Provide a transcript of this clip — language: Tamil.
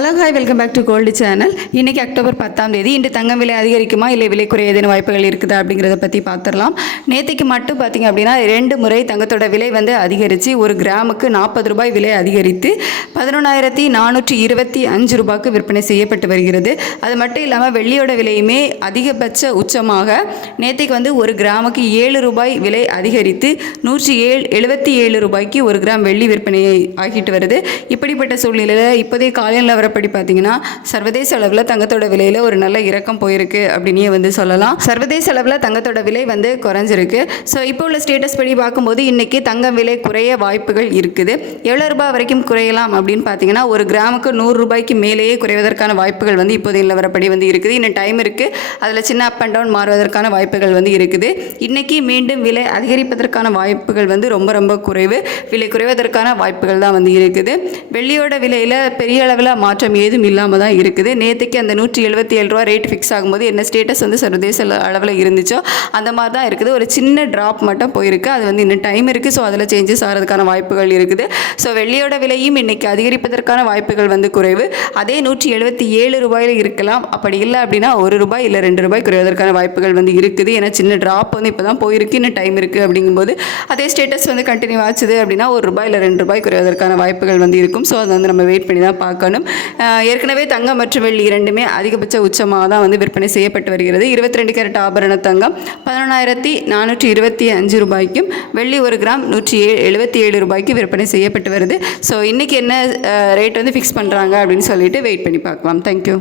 Hello hi welcome back to gold channel இன்றைக்கி அக்டோபர் பத்தாம் தேதி. இன்று தங்கம் விலை அதிகரிக்குமா இல்லை விலை குறைய ஏதேனும் வாய்ப்புகள் இருக்குதா அப்படிங்கிறத பற்றி பார்த்துடலாம். நேற்றுக்கு மட்டும் பார்த்திங்க அப்படின்னா ரெண்டு முறை தங்கத்தோட விலை வந்து அதிகரித்து ஒரு கிராமுக்கு நாற்பது ரூபாய் விலை அதிகரித்து பதினொன்றாயிரத்தி நானூற்றி இருபத்தி அஞ்சு ரூபாய்க்கு விற்பனை செய்யப்பட்டு வருகிறது. அது மட்டும் இல்லாமல் வெள்ளியோட விலையுமே அதிகபட்ச உச்சமாக நேற்றுக்கு வந்து ஒரு கிராமுக்கு ஏழு ரூபாய் விலை அதிகரித்து நூற்றி ஏழு எழுபத்தி ஏழு ரூபாய்க்கு ஒரு கிராம் வெள்ளி விற்பனை ஆகிட்டு வருது. இப்படிப்பட்ட சூழ்நிலையில் இப்போதைய காலையில் நிலவரப்படி பார்த்தீங்கன்னா சர்வதேச அளவில் தங்கத்தோட விலையில் ஒரு நல்ல இறக்கம் போயிருக்கு அப்படின்னே வந்து சொல்லலாம். சர்வதேச அளவில் தங்கத்தோட விலை வந்து குறைஞ்சிருக்கு. ஸோ இப்போ உள்ள ஸ்டேட்டஸ் படி பார்க்கும்போது இன்றைக்கி தங்கம் விலை குறைய வாய்ப்புகள் இருக்குது. எவ்வளோ ரூபாய் வரைக்கும் குறையலாம் அப்படின்னு பார்த்தீங்கன்னா ஒரு கிராமுக்கு நூறு ரூபாய்க்கு மேலேயே குறைவதற்கான வாய்ப்புகள் வந்து இப்போது நிலவரப்படி வந்து இருக்குது. இன்னும் டைம் இருக்குது அதில் சின்ன அப் அண்ட் டவுன் மாறுவதற்கான வாய்ப்புகள் வந்து இருக்குது. இன்றைக்கி மீண்டும் விலை அதிகரிப்பதற்கான வாய்ப்புகள் வந்து ரொம்ப ரொம்ப குறைவு. விலை குறைவதற்கான வாய்ப்புகள் தான் வந்து இருக்குது. வெள்ளியோட விலையில் பெரிய அளவில் மாற்றம் ஏதும் இல்லாமல் தான் இருக்குது. நேற்றுக்கு அந்த நூற்றி எழுபத்தி ஏழு ரூபா ரேட் ஃபிக்ஸ் ஆகும்போது என்ன ஸ்டேட்டஸ் வந்து சர்வதேச அளவில் இருந்துச்சோ அந்த மாதிரி தான் இருக்குது. ஒரு சின்ன ட்ராப் மட்டும் போயிருக்கு. அது வந்து இன்னும் டைம் இருக்குது ஸோ அதில் சேஞ்சஸ் ஆகிறதுக்கான வாய்ப்புகள் இருக்குது. ஸோ வெள்ளியோட விலையும் இன்றைக்கி அதிகரிப்பதற்கான வாய்ப்புகள் வந்து குறைவு. அதே நூற்றி எழுபத்தி ஏழு ரூபாயில் இருக்கலாம். அப்படி இல்லை அப்படின்னா ஒரு ரூபாய் இல்லை ரெண்டு ரூபாய் குறைவதற்கான வாய்ப்புகள் வந்து இருக்குது. ஏன்னா சின்ன ட்ராப் வந்து இப்போ தான் போயிருக்கு. இன்னும் டைம் இருக்குது அப்படிங்கும்போது அதே ஸ்டேட்டஸ் வந்து கண்டினியூ ஆச்சுது அப்படின்னா ஒரு ரூபாய் இல்லை ரெண்டு ரூபாய் குறைவதற்கான வாய்ப்புகள் வந்து இருக்கும். ஸோ அதை வந்து நம்ம வெயிட் பண்ணி தான் பார்க்கணும். ஏற்கனவே தங்கம் மற்றும் வெள்ளி இரண்டுமே அதிகபட்ச உச்சமாக தான் வந்து விற்பனை செய்யப்பட்டு வருகிறது. இருபத்தி ரெண்டு கேரட் ஆபரண தங்கம் பதினொன்றாயிரத்தி நானூற்றி இருபத்தி அஞ்சு ரூபாய்க்கும் வெள்ளி ஒரு கிராம் நூற்றி ஏ எழுபத்தி ஏழு ரூபாய்க்கு விற்பனை செய்யப்பட்டு வருது. ஸோ இன்றைக்கி என்ன ரேட் வந்து ஃபிக்ஸ் பண்ணுறாங்க அப்படின்னு சொல்லிட்டு வெயிட் பண்ணி பார்க்கலாம். தேங்க்யூ